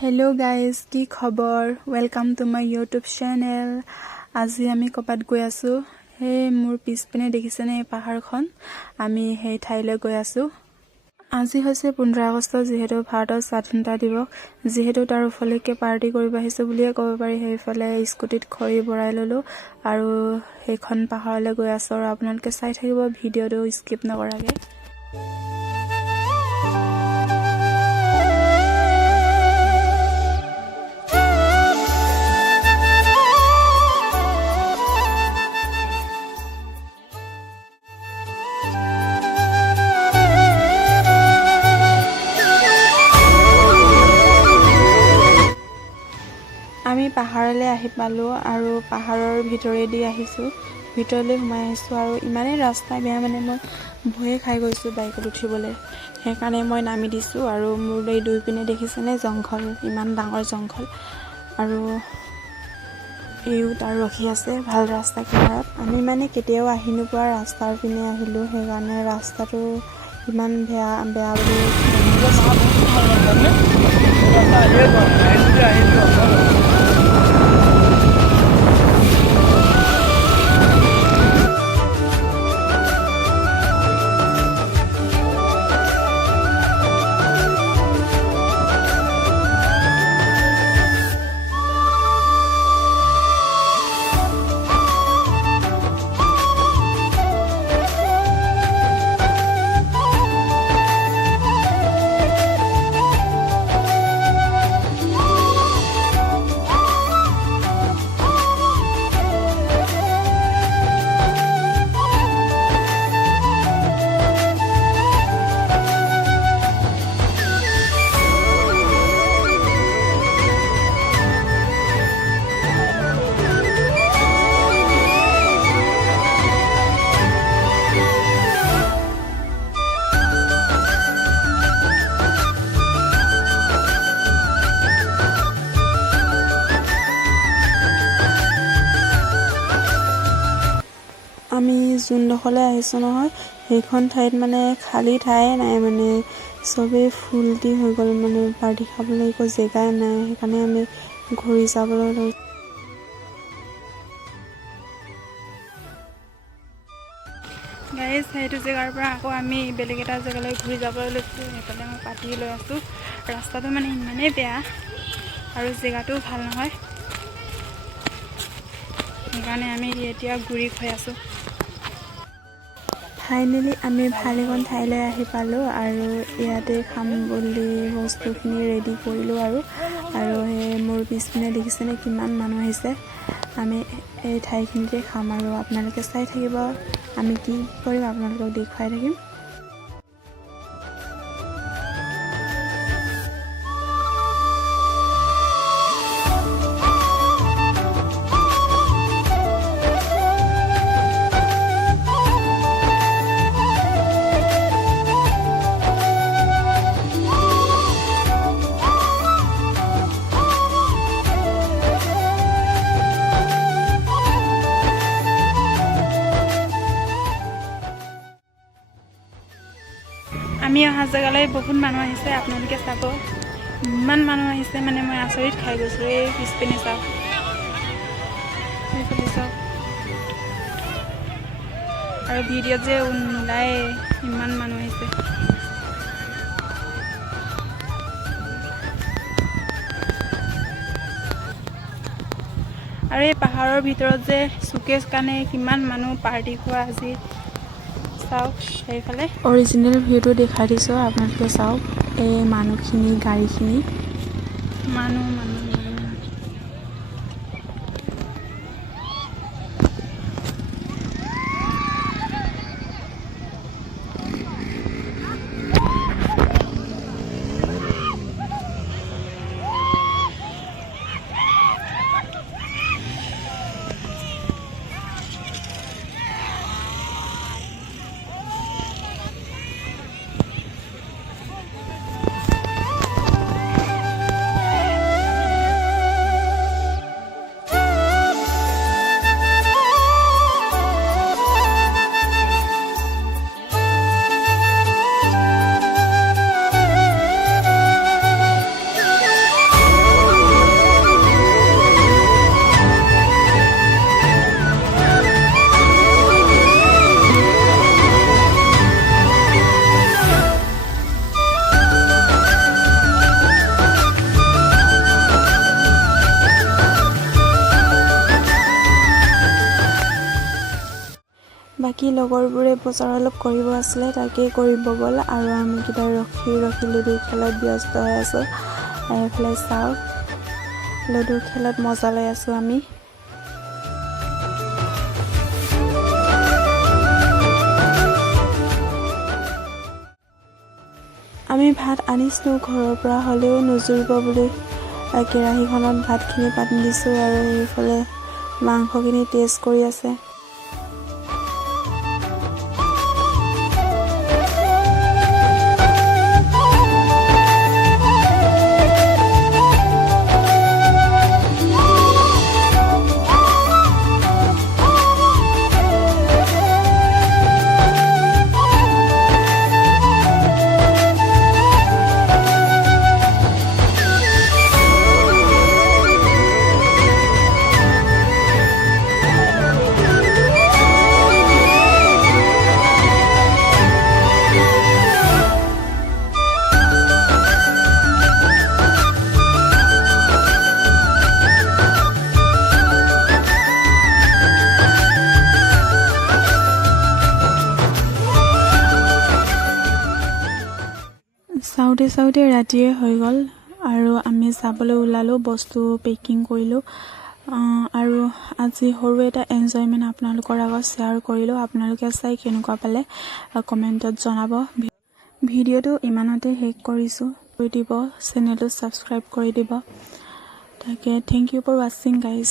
Hello guys की खबर welcome to my YouTube channel আজি আমি কপাত গৈ আছো হে মোৰ পিছপিনে দেখিছেনে পাহাৰখন আমি সেই ঠাইলৈ গৈ আছো আজি হৈছে 15 আগষ্ট যেহেতু ভাৰতৰ স্বাধীনতা দিৱস যেহেতু তাৰ উপলক্ষে পাৰ্টি কৰিব আহিছো বুলিয়ে ক'ব পাৰি হেইফালে স্কুটিত খৰি বৰাই ললো আৰু সেইখন পাহাৰলৈ গৈ আছো আৰু আপোনালোকে চাই থাকিব ভিডিঅটো স্কিপ নকৰাকৈ আমি পাহাৰলৈ আহি পালো আৰু পাহাৰৰ ভিতৰেদি আহিছো ভিতৰলৈ সোমাই আহিছো আৰু ইমানে ৰাস্তা বেয়া মানে মই ভয়ে খাই গৈছো বাইকত উঠিবলৈ সেইকাৰণে মই নামি দিছো আৰু মোৰ এই দুই পিনে দেখিছেনে জংঘল ইমান ডাঙৰ জংঘল আৰু এই তাৰ ৰখি আছে ভাল ৰাস্তা কিনাৰত আমি মানে কেতিয়াও আহি নোপোৱা ৰাস্তাৰ পিনে আহিলো সেইকাৰণে ৰাস্তাটো ইমান বেয়া বুলি আমি যোনডোখৰলৈ আহিছো নহয় সেইখন ঠাইত মানে খালী ঠাই নাই মানে সবেই ফুল দি হৈ গ'ল মানে পাৰ্টি খাবলৈ একো জেগাই নাই সেইকাৰণে আমি ঘূৰি যাবলৈ লৈছো গাইজ সেইটো জেগাৰ পৰা আকৌ আমি বেলেগ এটা জেগালৈ ঘূৰি যাবলৈ লৈছোঁ সেইফালে মই পাতি লৈ আছোঁ ৰাস্তাটো মানে ইমানেই বেয়া আৰু জেগাটোও ভাল নহয় সেইকাৰণে আমি এতিয়া ঘূৰি গৈ আছোঁ ফাইনেলি আমি ভাল এখন ঠাইলৈ আহি পালোঁ আৰু ইয়াতে খাম বুলি বস্তুখিনি ৰেডি কৰিলোঁ আৰু সেই মোৰ পিছপিনে দেখিছেনে কিমান মানুহ আহিছে আমি এই ঠাইখিনিতে খাম আৰু আপোনালোকে চাই থাকিব আমি কি কৰিম আপোনালোকক দেখুৱাই থাকিম আমি অহা জেগালৈ বহুত মানুহ আহিছে আপোনালোকে চাব ইমান মানুহ আহিছে মানে মই আচৰিত খাই গৈছোঁ এই পিছপিনে চাওক এইফালে চাওক আৰু ভিডিঅ'ত যে নোলায় ইমান মানুহ আহিছে আৰু এই পাহাৰৰ ভিতৰত যে চুকেছ কাৰণে কিমান মানুহ পাৰ্টি খোৱা আজি চাওক সেইফালে অৰিজিনেল ভিউটো দেখাই দিছোঁ আপোনালোকে চাওক এই মানুহখিনি গাড়ীখিনি মানুহ বাকী লগৰবোৰে বজাৰ অলপ কৰিব আছিলে, তাকেই কৰিব গ'ল আৰু আমি কেইটা ৰখি লুডু খেলত ব্যস্ত হৈ আছোঁ। এইফালে চাওক, লুডু খেলত মজা লৈ আছোঁ আমি। আমি ভাত আনিছোঁ ঘৰৰ পৰা, হ'লেও নুজুৰিব বুলি কেৰাহীখনত ভাতখিনি পাতি দিছোঁ আৰু এইফালে মাংসখিনি টেষ্ট কৰি আছে। চাওঁতে ৰাতিয়ে হৈ গ'ল আৰু আমি যাবলৈ ওলালোঁ, বস্তু পেকিং কৰিলোঁ আৰু আজি সৰু এটা এনজয়মেণ্ট আপোনালোকৰ আগত শ্বেয়াৰ কৰিলোঁ। আপোনালোকে চাই কেনেকুৱা পালে কমেণ্টত জনাব। ভিডিঅ'টো ইমানতে শেষ কৰিছোঁ, কৰি দিব, চেনেলটো ছাবস্ক্ৰাইব কৰি দিব। তাকে থেংক ইউ ফৰ ৱাচিং গাইজ।